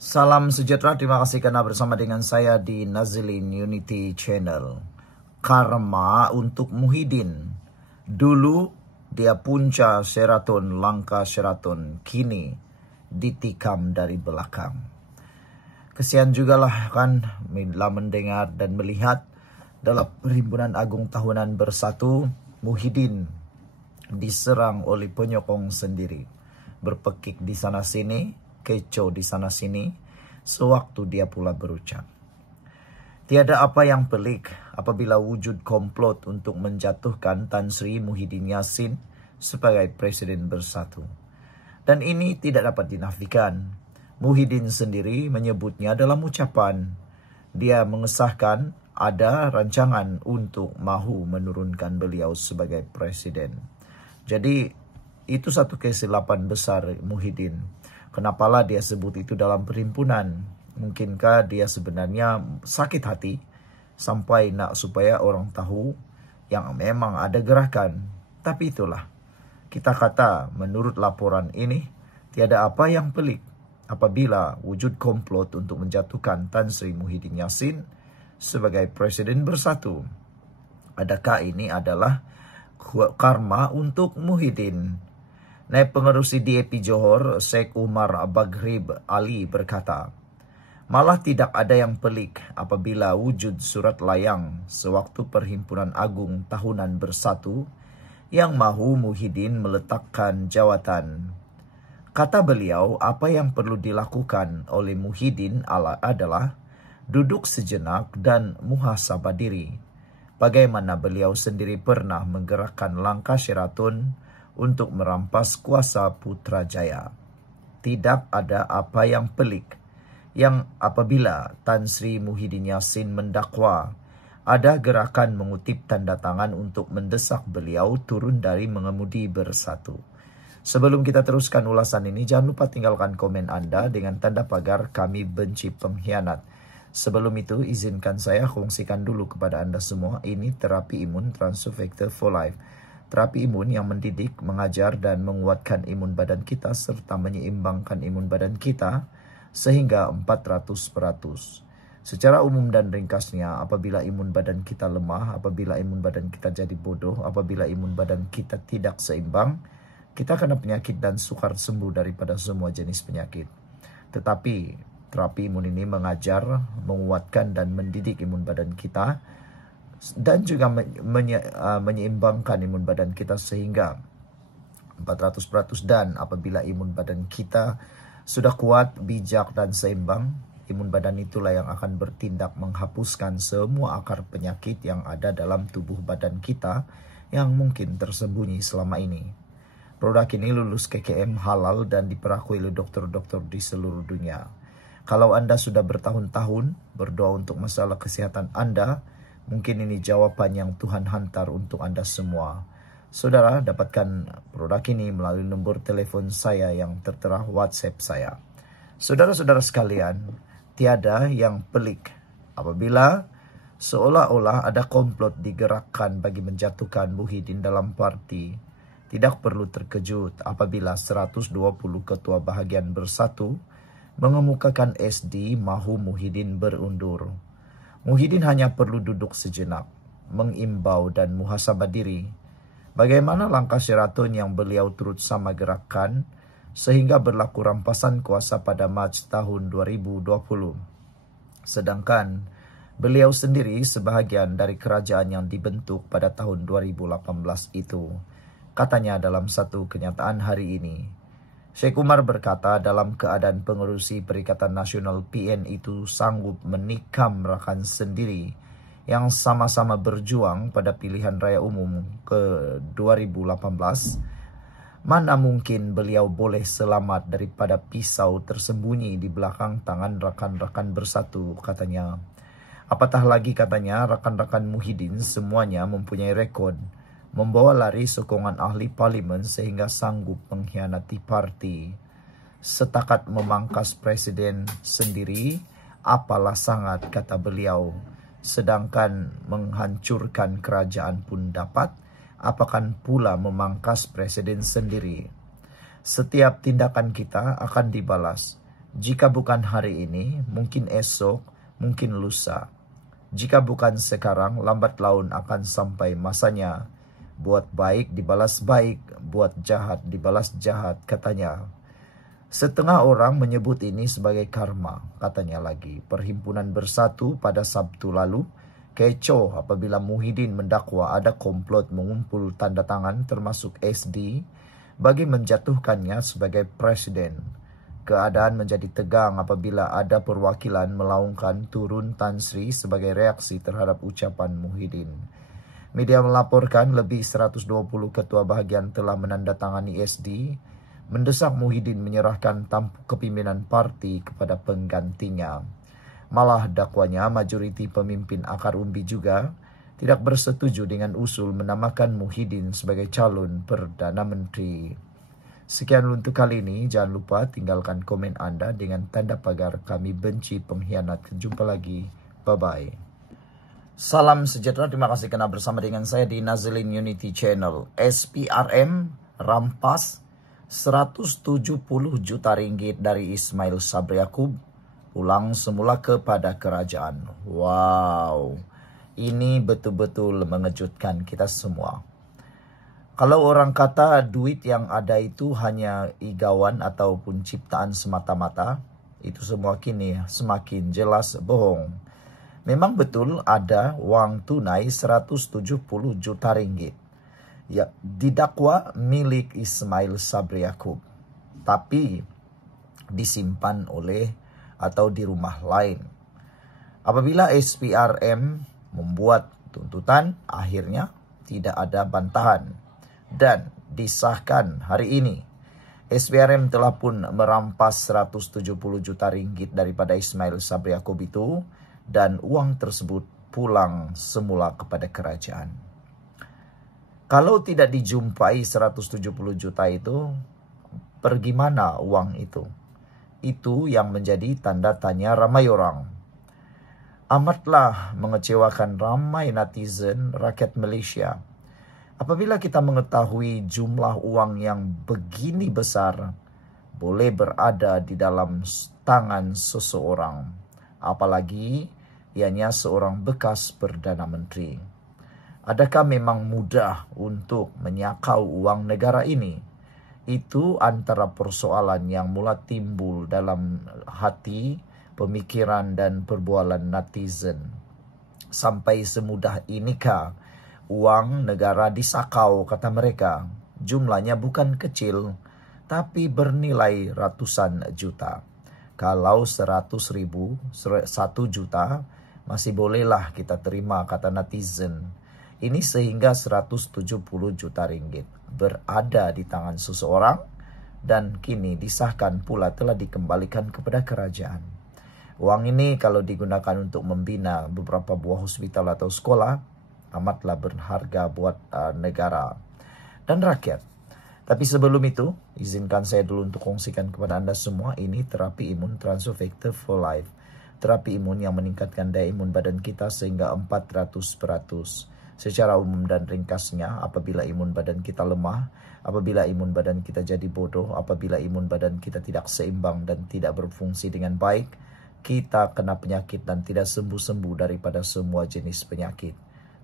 Salam sejahtera, terima kasih karena bersama dengan saya di Nazilin Unity Channel. Karma untuk Muhyiddin. Dulu dia punca Sheraton, langkah Sheraton, kini ditikam dari belakang. Kesian jugalah kan bila mendengar dan melihat dalam Perhimpunan Agung Tahunan Bersatu, Muhyiddin diserang oleh penyokong sendiri. Berpekik di sana sini, kecoh di sana sini, sewaktu dia pula berucap. Tiada apa yang pelik apabila wujud komplot untuk menjatuhkan Tan Sri Muhyiddin Yassin sebagai Presiden Bersatu. Dan ini tidak dapat dinafikan. Muhyiddin sendiri menyebutnya dalam ucapan. Dia mengesahkan ada rancangan untuk mahu menurunkan beliau sebagai Presiden. Jadi itu satu kesilapan besar Muhyiddin. Kenapalah dia sebut itu dalam perhimpunan? Mungkinkah dia sebenarnya sakit hati sampai nak supaya orang tahu yang memang ada gerakan? Tapi itulah, kita kata menurut laporan ini, tiada apa yang pelik apabila wujud komplot untuk menjatuhkan Tan Sri Muhyiddin Yassin sebagai Presiden Bersatu. Adakah ini adalah karma untuk Muhyiddin? Naib Pengerusi DAP Johor, Sheikh Umar Baghrib Ali berkata, malah tidak ada yang pelik apabila wujud surat layang sewaktu Perhimpunan Agung Tahunan Bersatu yang mahu Muhyiddin meletakkan jawatan. Kata beliau, apa yang perlu dilakukan oleh Muhyiddin adalah duduk sejenak dan muhasabah diri. Bagaimana beliau sendiri pernah menggerakkan langkah Sheraton untuk merampas kuasa Putrajaya. Tidak ada apa yang pelik yang apabila Tan Sri Muhyiddin Yassin mendakwa ada gerakan mengutip tanda tangan untuk mendesak beliau turun dari mengemudi Bersatu. Sebelum kita teruskan ulasan ini, jangan lupa tinggalkan komen Anda dengan tanda pagar kami benci pengkhianat. Sebelum itu, izinkan saya kongsikan dulu kepada Anda semua, ini terapi imun Transufactor for Life. Terapi imun yang mendidik, mengajar, dan menguatkan imun badan kita serta menyeimbangkan imun badan kita sehingga 400%. Secara umum dan ringkasnya, apabila imun badan kita lemah, apabila imun badan kita jadi bodoh, apabila imun badan kita tidak seimbang, kita kena penyakit dan sukar sembuh daripada semua jenis penyakit. Tetapi terapi imun ini mengajar, menguatkan, dan mendidik imun badan kita dan juga menyeimbangkan imun badan kita sehingga 400%. Dan apabila imun badan kita sudah kuat, bijak, dan seimbang, imun badan itulah yang akan bertindak menghapuskan semua akar penyakit yang ada dalam tubuh badan kita yang mungkin tersembunyi selama ini. Produk ini lulus KKM halal dan diperakui oleh dokter-dokter di seluruh dunia. Kalau Anda sudah bertahun-tahun berdoa untuk masalah kesehatan Anda, mungkin ini jawaban yang Tuhan hantar untuk Anda semua. Saudara, dapatkan produk ini melalui nomor telepon saya yang tertera WhatsApp saya. Saudara-saudara sekalian, tiada yang pelik apabila seolah-olah ada komplot digerakkan bagi menjatuhkan Muhyiddin dalam parti. Tidak perlu terkejut apabila 120 ketua bahagian Bersatu mengemukakan SD mahu Muhyiddin berundur. Muhyiddin hanya perlu duduk sejenak, mengimbau dan muhasabah diri. Bagaimana langkah Sheraton yang beliau turut sama gerakan sehingga berlaku rampasan kuasa pada Mac tahun 2020. Sedangkan beliau sendiri sebahagian dari kerajaan yang dibentuk pada tahun 2018 itu. Katanya dalam satu kenyataan hari ini. Sheikh Umar berkata dalam keadaan pengerusi Perikatan Nasional PN itu sanggup menikam rakan sendiri yang sama-sama berjuang pada pilihan raya umum ke 2018, mana mungkin beliau boleh selamat daripada pisau tersembunyi di belakang tangan rakan-rakan Bersatu, katanya. Apatah lagi katanya, rakan-rakan Muhyiddin semuanya mempunyai rekod membawa lari sokongan ahli parlimen sehingga sanggup mengkhianati parti. Setakat memangkas presiden sendiri, apalah sangat, kata beliau. Sedangkan menghancurkan kerajaan pun dapat, apakan pula memangkas presiden sendiri. Setiap tindakan kita akan dibalas. Jika bukan hari ini, mungkin esok, mungkin lusa. Jika bukan sekarang, lambat laun akan sampai masanya. Buat baik dibalas baik, buat jahat dibalas jahat, katanya. Setengah orang menyebut ini sebagai karma, katanya lagi. Perhimpunan Bersatu pada Sabtu lalu kecoh apabila Muhyiddin mendakwa ada komplot mengumpul tanda tangan termasuk SD bagi menjatuhkannya sebagai presiden. Keadaan menjadi tegang apabila ada perwakilan melaungkan turun Tan Sri sebagai reaksi terhadap ucapan Muhyiddin. Media melaporkan lebih 120 ketua bahagian telah menandatangani SD, mendesak Muhyiddin menyerahkan tampuk kepimpinan parti kepada penggantinya. Malah dakwanya majoriti pemimpin akar umbi juga tidak bersetuju dengan usul menamakan Muhyiddin sebagai calon Perdana Menteri. Sekian untuk kali ini. Jangan lupa tinggalkan komen Anda dengan tanda pagar kami benci pengkhianat. Jumpa lagi. Bye-bye. Salam sejahtera. Terima kasih kerana bersama dengan saya di Nazilin Unity Channel. SPRM rampas 170 juta ringgit dari Ismail Sabri Yaakob ulang semula kepada kerajaan. Wow, ini betul-betul mengejutkan kita semua. Kalau orang kata duit yang ada itu hanya igawan ataupun ciptaan semata-mata, itu semua kini semakin jelas bohong. Memang betul ada wang tunai 170 juta ringgit. Ya, didakwa milik Ismail Sabri Yaakob, tapi disimpan oleh atau di rumah lain. Apabila SPRM membuat tuntutan, akhirnya tidak ada bantahan dan disahkan hari ini. SPRM telah pun merampas 170 juta ringgit daripada Ismail Sabri Yaakob itu dan uang tersebut pulang semula kepada kerajaan. Kalau tidak dijumpai 170 juta itu, pergi mana uang itu? Itu yang menjadi tanda tanya ramai orang. Amatlah mengecewakan ramai netizen rakyat Malaysia apabila kita mengetahui jumlah uang yang begini besar boleh berada di dalam tangan seseorang, apalagi ianya seorang bekas Perdana Menteri. Adakah memang mudah untuk menyakau uang negara ini? Itu antara persoalan yang mula timbul dalam hati, pemikiran dan perbualan netizen. Sampai semudah inikah uang negara disakau, kata mereka. Jumlahnya bukan kecil, tapi bernilai ratusan juta. Kalau 100.000, 1 juta, masih bolehlah kita terima, kata netizen. Ini sehingga 170 juta ringgit berada di tangan seseorang dan kini disahkan pula telah dikembalikan kepada kerajaan. Uang ini kalau digunakan untuk membina beberapa buah hospital atau sekolah, amatlah berharga buat negara dan rakyat. Tapi sebelum itu, izinkan saya dulu untuk kongsikan kepada Anda semua, ini terapi imun Transofector for Life. Terapi imun yang meningkatkan daya imun badan kita sehingga 400%. Secara umum dan ringkasnya, apabila imun badan kita lemah, apabila imun badan kita jadi bodoh, apabila imun badan kita tidak seimbang dan tidak berfungsi dengan baik, kita kena penyakit dan tidak sembuh-sembuh daripada semua jenis penyakit.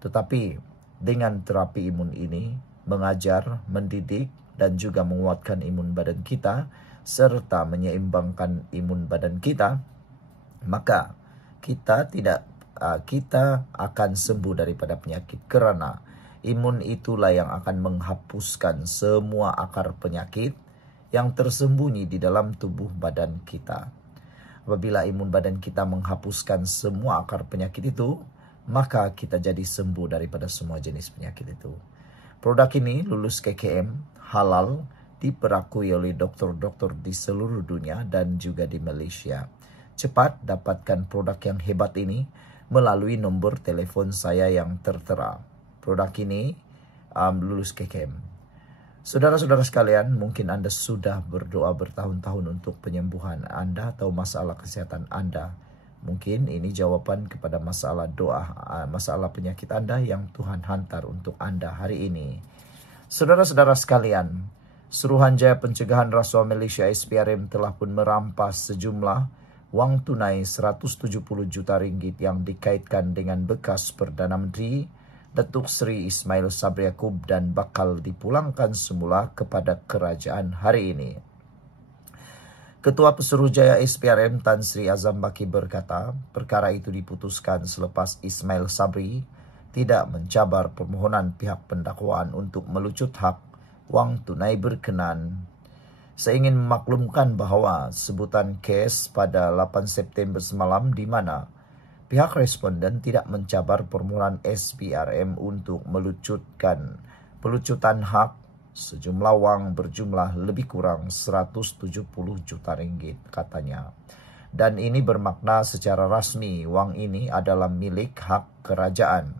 Tetapi dengan terapi imun ini, mengajar, mendidik, dan juga menguatkan imun badan kita, serta menyeimbangkan imun badan kita, maka kita akan sembuh daripada penyakit. Kerana imun itulah yang akan menghapuskan semua akar penyakit yang tersembunyi di dalam tubuh badan kita. Apabila imun badan kita menghapuskan semua akar penyakit itu, maka kita jadi sembuh daripada semua jenis penyakit itu. Produk ini lulus KKM, halal, diperakui oleh doktor-doktor di seluruh dunia dan juga di Malaysia. Cepat dapatkan produk yang hebat ini melalui nombor telefon saya yang tertera. Produk ini lulus KKM. Saudara-saudara sekalian, mungkin Anda sudah berdoa bertahun-tahun untuk penyembuhan Anda atau masalah kesehatan Anda. Mungkin ini jawaban kepada masalah doa, masalah penyakit Anda yang Tuhan hantar untuk Anda hari ini. Saudara-saudara sekalian, Suruhanjaya Pencegahan Rasuah Malaysia SPRM telah pun merampas sejumlah wang tunai 170 juta ringgit yang dikaitkan dengan bekas Perdana Menteri Datuk Seri Ismail Sabri Yaakob dan bakal dipulangkan semula kepada kerajaan hari ini. Ketua Pesuruhjaya SPRM Tan Sri Azam Baki berkata, perkara itu diputuskan selepas Ismail Sabri tidak mencabar permohonan pihak pendakwaan untuk melucut hak wang tunai berkenan. Saya ingin memaklumkan bahawa sebutan kes pada 8 September semalam di mana pihak responden tidak mencabar permohonan SPRM untuk pelucutan hak sejumlah wang berjumlah lebih kurang 170 juta ringgit, katanya. Dan ini bermakna secara rasmi wang ini adalah milik hak kerajaan.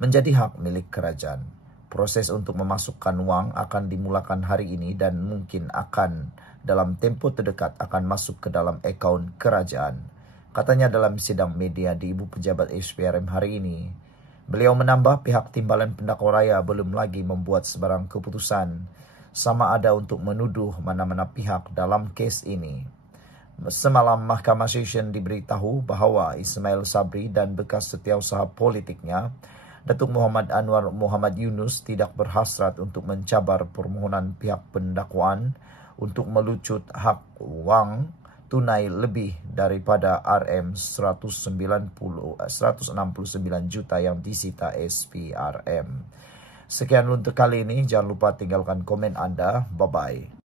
Menjadi hak milik kerajaan. Proses untuk memasukkan wang akan dimulakan hari ini dan mungkin akan dalam tempoh terdekat akan masuk ke dalam akaun kerajaan. Katanya dalam sidang media di Ibu Pejabat SPRM hari ini. Beliau menambah pihak Timbalan Pendakwa Raya belum lagi membuat sebarang keputusan sama ada untuk menuduh mana-mana pihak dalam kes ini. Semalam Mahkamah Session diberitahu bahawa Ismail Sabri dan bekas setiausaha politiknya Datuk Muhammad Anwar Muhammad Yunus tidak berhasrat untuk mencabar permohonan pihak pendakwaan untuk melucut hak wang tunai lebih daripada RM169 juta yang disita SPRM. Sekian untuk kali ini. Jangan lupa tinggalkan komen Anda. Bye-bye.